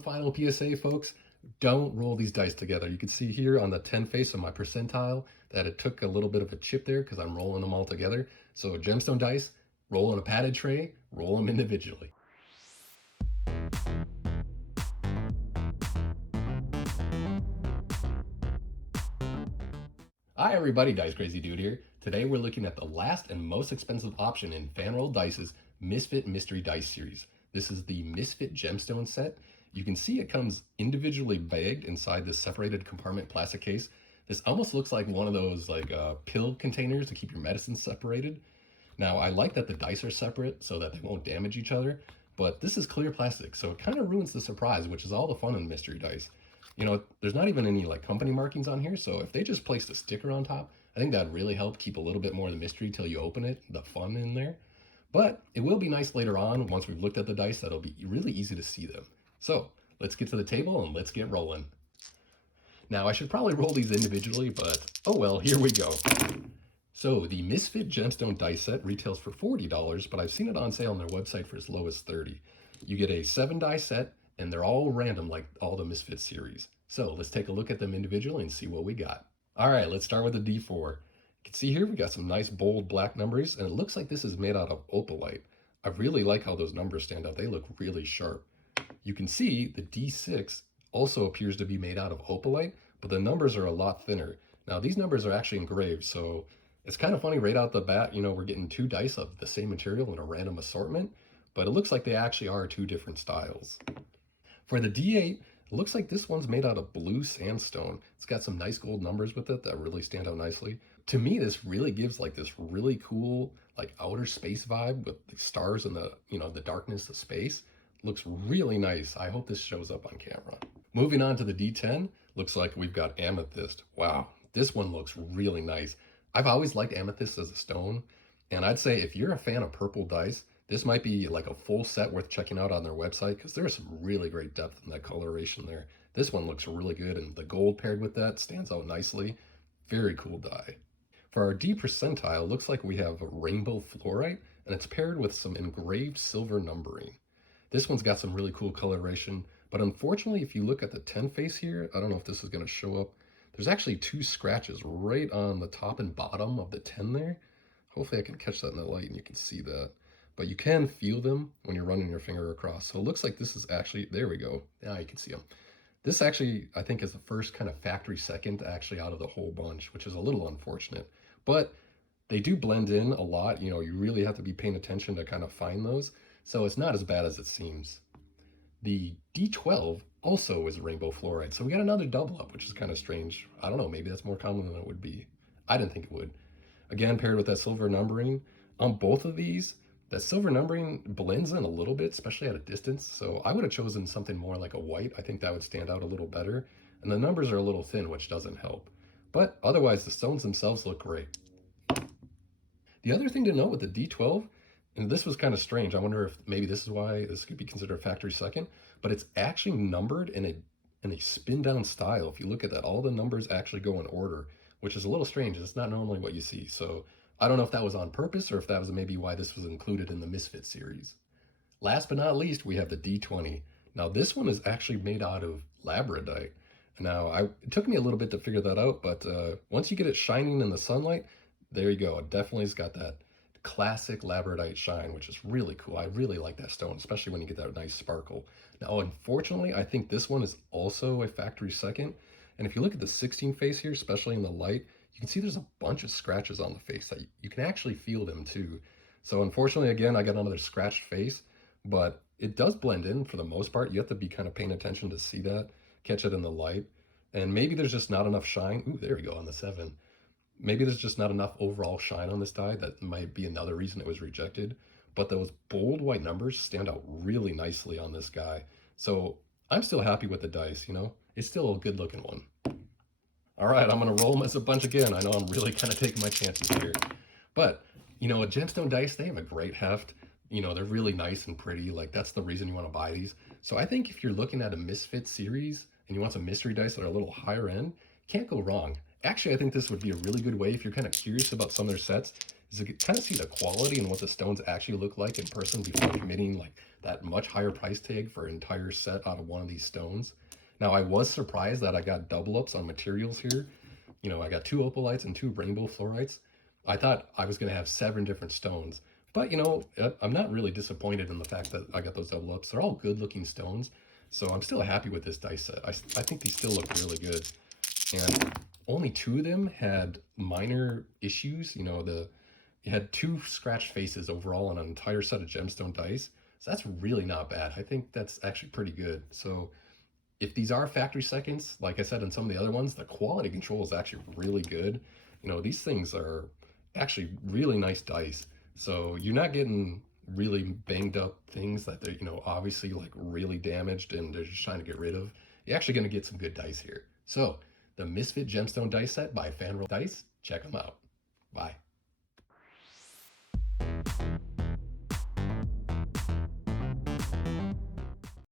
One final PSA, folks. Don't roll these dice together. You can see here on the 10 face of my percentile that it took a little bit of a chip there because I'm rolling them all together. So gemstone dice, roll in a padded tray, roll them individually. Hi everybody, Dice Crazy Dude here. Today we're looking at the last and most expensive option in Fanroll Dice's Misfit Mystery Dice series. This is the Misfit Gemstone set. You can see it comes individually bagged inside this separated compartment plastic case. This almost looks like one of those pill containers to keep your medicines separated. Now I like that the dice are separate so that they won't damage each other, but this is clear plastic, so it kind of ruins the surprise, which is all the fun in mystery dice. You know, there's not even any like company markings on here, so if they just placed a sticker on top, I think that'd really help keep a little bit more of the mystery till you open it, the fun in there. But it will be nice later on, once we've looked at the dice, that'll be really easy to see them. So let's get to the table and let's get rolling. Now I should probably roll these individually, but oh well, here we go. So the Misfit Gemstone dice set retails for $40, but I've seen it on sale on their website for as low as $30. You get a 7 die set, and they're all random like all the Misfit series. So let's take a look at them individually and see what we got. All right, let's start with the D4. You can see here we got some nice bold black numbers, and it looks like this is made out of opalite. I really like how those numbers stand out. They look really sharp. You can see the D6 also appears to be made out of opalite, but the numbers are a lot thinner. Now these numbers are actually engraved, so it's kind of funny right out the bat, you know, we're getting 2 dice of the same material in a random assortment, but it looks like they actually are 2 different styles. For the D8, it looks like this one's made out of blue sandstone. It's got some nice gold numbers with it that really stand out nicely. To me, this really gives like this really cool like outer space vibe with the stars and the, you know, the darkness of space. Looks really nice. I hope this shows up on camera. Moving on to the D10, looks like we've got amethyst. Wow, this one looks really nice. I've always liked amethyst as a stone, and I'd say if you're a fan of purple dice, this might be like a full set worth checking out on their website because there's some really great depth in that coloration there. This one looks really good, and the gold paired with that stands out nicely. Very cool die. For our D percentile, looks like we have a rainbow fluorite, and it's paired with some engraved silver numbering. This one's got some really cool coloration, but unfortunately, if you look at the 10 face here, I don't know if this is going to show up. There's actually 2 scratches right on the top and bottom of the 10 there. Hopefully I can catch that in the light and you can see that. But you can feel them when you're running your finger across. So it looks like this is actually, there we go. Now you can see them. This actually, I think, is the first kind of factory second actually out of the whole bunch, which is a little unfortunate. But they do blend in a lot. You know, you really have to be paying attention to kind of find those. So it's not as bad as it seems. The D12 also is rainbow fluorite, so we got another double up, which is kind of strange. I don't know, maybe that's more common than it would be. I didn't think it would. Again, paired with that silver numbering. On both of these, that silver numbering blends in a little bit, especially at a distance, so I would have chosen something more like a white. I think that would stand out a little better. And the numbers are a little thin, which doesn't help. But otherwise, the stones themselves look great. The other thing to note with the D12, and this was kind of strange, I wonder if maybe this is why this could be considered a factory second, but it's actually numbered in a spin down style. If you look at that, all the numbers actually go in order, which is a little strange. It's not normally what you see. So I don't know if that was on purpose or if that was maybe why this was included in the Misfit series. Last but not least, we have the D20. Now this one is actually made out of labradite. Now it took me a little bit to figure that out, but once you get it shining in the sunlight, there you go. It definitely has got that classic labradite shine, which is really cool. I really like that stone, especially when you get that nice sparkle. Now, unfortunately, I think this one is also a factory second. And if you look at the 16 face here, especially in the light, you can see there's a bunch of scratches on the face that you can actually feel them too. So unfortunately, again, I got another scratched face, but it does blend in for the most part. You have to be kind of paying attention to see that, catch it in the light. And maybe there's just not enough shine. Ooh, there we go on the 7. Maybe there's just not enough overall shine on this die. That might be another reason it was rejected. But those bold white numbers stand out really nicely on this guy. So I'm still happy with the dice, you know? It's still a good looking one. All right, I'm gonna roll them as a bunch again. I know I'm really kind of taking my chances here. But, you know, a gemstone dice, they have a great heft. You know, they're really nice and pretty. Like, that's the reason you want to buy these. So I think if you're looking at a Misfit series and you want some mystery dice that are a little higher end, can't go wrong. Actually, I think this would be a really good way if you're kind of curious about some of their sets. is to kind of see the quality and what the stones actually look like in person before committing like that much higher price tag for an entire set out of one of these stones. Now, I was surprised that I got double ups on materials here. I got 2 opalites and 2 rainbow fluorites. I thought I was going to have 7 different stones. But, I'm not really disappointed in the fact that I got those double ups. They're all good looking stones. So I'm still happy with this dice set. I think these still look really good. And only 2 of them had minor issues. You had 2 scratched faces overall on an entire set of gemstone dice. So that's really not bad. I think that's actually pretty good. So if these are factory seconds, like I said in some of the other ones, the quality control is actually really good. These things are actually really nice dice. So you're not getting really banged up things that they're, obviously like really damaged and they're just trying to get rid of. You're actually going to get some good dice here. So the Misfit Gemstone dice set by Fanroll Dice, check them out. Bye.